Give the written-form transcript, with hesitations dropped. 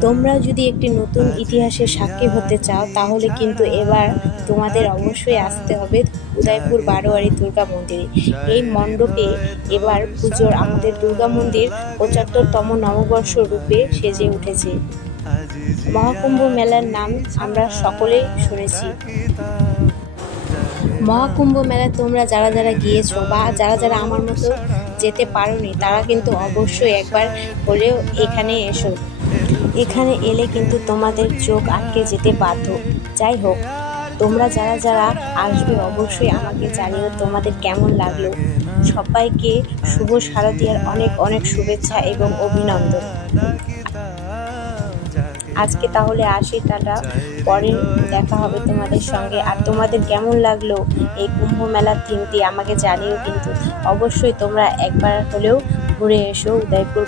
তোমরা যদি একটি নতুন ইতিহাসের সাক্ষী হতে চাও তাহলে কিন্তু এবার তোমাদের অবশ্যই আসতে হবে উদয়পুর বারোয়ারি দুর্গা মন্দিরে। এই মণ্ডপে এবার পুজোর আমাদের দুর্গা মন্দির ৭৫তম নববর্ষ রূপে সেজে উঠেছে। মহাকুম্ভ মেলার নাম আমরা সকলেই শুনেছি। মহাকুম্ভ মেলায় তোমরা যারা যারা গিয়েছো বা যারা যারা আমার মতো যেতে পারোনি তারা কিন্তু অবশ্যই একবার হলেও এখানে এসো। এখানে এলে কিন্তু তোমাদের চোখ আটকে যেতে বাধ্য। যাই হোক, তোমরা যারা যারা আসবে অবশ্যই আমাকে জানিও তোমাদের কেমন লাগলো। সবাইকে শুভ শারদীয়ার অনেক অনেক শুভেচ্ছা এবং অভিনন্দন। আজকে তাহলে আসি, টাটা। পরে দেখা হবে তোমাদের সঙ্গে। আর তোমাদের কেমন লাগলো এই কুম্ভ মেলার থিমটি আমাকে জানিও কিন্তু। অবশ্যই তোমরা একবার হলেও ঘুরে এসো উদয়পুর।